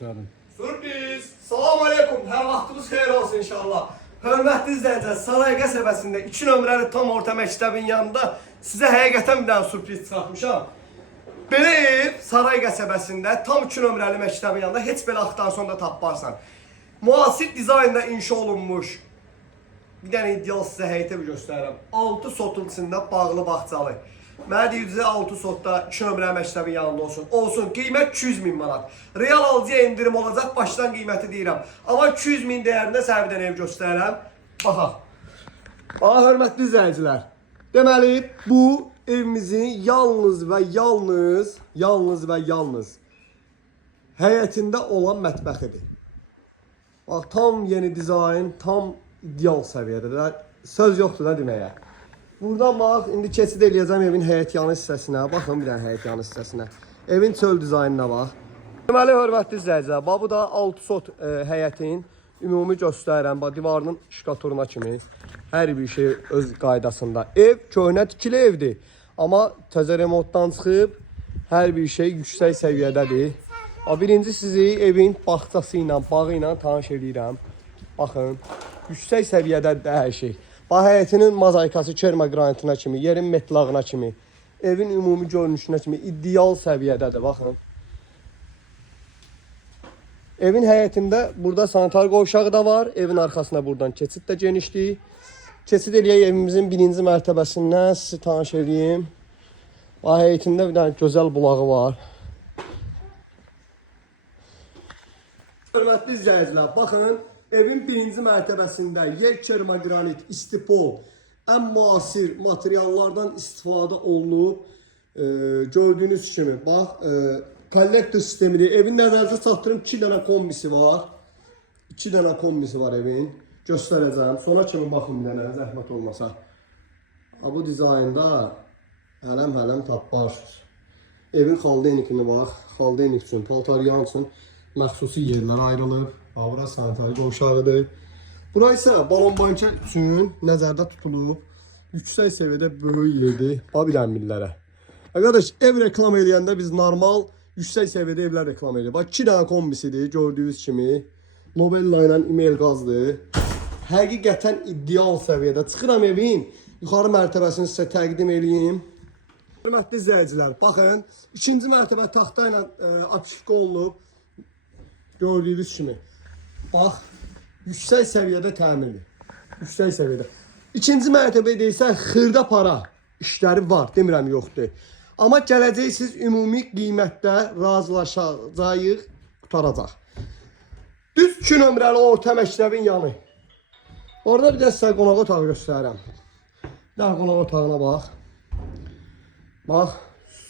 Canım. Sürpriz! Salam aleykum, hər vaxtınız xeyir olsun inşallah. Hörmətli izləyicilər, Saray qəsəbəsində 2 nömrəli tam orta məktəbin yanında sizə həqiqətən bir dənə sürpriz çıxartmışam. Belə ev Saray qəsəbəsində tam 2 nömrəli məktəbin yanında heç belə axtarsan sonda tapbarsan. Müasir dizaynda inşa olunmuş. Bir dənə ideal sizə həyətə bir göstərirəm. 6 sotun içində bağlı bağçalı. Mənə deyircə 6 sotda 2 nömrəli məktəbin yanında olsun. Olsun, qiymət 200.000 manat. Real alıcıya indirim olacaq, başdan qiyməti deyirəm. Amma 200.000 dəyərində səhvdən ev göstərirəm. Baxaq. Bax, hörmətli izləyicilər. Deməli, bu evimizin yalnız və yalnız həyətində olan mətbəxidir. Bax, tam yeni dizayn, tam ideal səviyyədə. Söz yoxdur da deməyə. Buradan bax, indi keçid eləyəcəm evin həyət yanı hissəsinə. Baxın bir dənə həyət yanı hissəsinə. Evin çöl dizaynına bax. Deməli, hörmətli izləyicilər, bax bu da 6 sot həyətin ümumi göstərirəm. Bax, divarının şkaturuna kimi. Hər bir şey öz qaydasında. Ev köhnə tikili evdir. Amma təzə remontdan çıxıb, hər bir şey yüksək səviyyədədir. Birinci sizi evin bağçası ilə, bağı ilə tanış edirəm. Baxın, yüksək səviyyədədir hər şey. Bax, həyətinin mozaikası kerma qranitinə kimi, yerin metlağına kimi, evin ümumi görünüşünə kimi ideal səviyyədədir, baxın. Evin həyətində burada sanitar qovşağı da var, evin arxasında buradan keçid də genişdir. Keçid eləyək evimizin birinci mərtəbəsindən sizi tanış edeyim. Bax, həyətində bir dənə gözəl bulağı var. Hörmətli izləyicilər, baxın. Evin birinci mərtəbəsində yer kerma qranit, istipol, ən müasir materiallardan istifadə olunub. Gördüyünüz kimi, bax, kollektor sistemidir. Evin nəzərdə çatdırım 2 dənə kombisi var. 2 dənə kombisi var evin. Göstərəcəm. Sona kimi baxın bir dənə, zəhmət olmasa. Bu dizaynda hələm tapbarsınız. Evin xaldeynikini bax, xaldeynik üçün, paltaryan üçün məxsusi yerlər ayrılıb. Bura sanitar qovşağıdır. Bura isə balon banka üçün nəzərdə tutulub. Yüksək səviyyədə böyük yerdir. Bax, bilənmirlərə. Arkadaş, ev reklam eləyəndə biz normal yüksək səviyyədə evlər reklam edirik. Bax, 2 dənə kombisidir, gördüyünüz kimi. Nobella ilə email qazdır. Həqiqətən ideal səviyyədə. Çıxıram evin yuxarı mərtəbəsini sizə təqdim edeyim. Hörmətli izləyicilər, baxın. 2-ci mərtəbə taxta ilə apışıq olunub. Gördüyünüz kimi. Bax, yüksək səviyyədə təmirli. Yüksək səviyyədə. 2-ci mərtəbədə isə xırda para işləri var, demirəm yoxdur. Amma gələcəksiniz ümumi qiymətdə razılaşacağıq, qutaracaq. Düz 2 nömrəli orta məktəbin yanı. Orada bir də sizə qonaq otağı göstərirəm. Bir dənə qonaq otağına bax. Bax,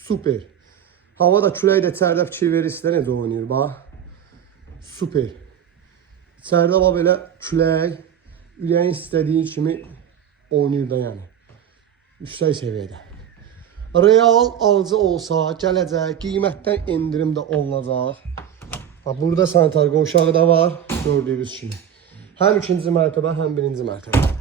super. Hava da külək də içəridə fikir verir, sizdə necə oynayır, bax. Super. İçəridə bax belə külək, ürəyin istədiyi kimi oynayır da yəni. Yüksək səviyyədə. Real alıcı olsa, gələcək, qiymətdən endirim də olunacaq. Burada sanitar qovşağı da var, gördüyünüz kimi. Həm 2-ci mərtəbə, həm 1-ci mərtəbə.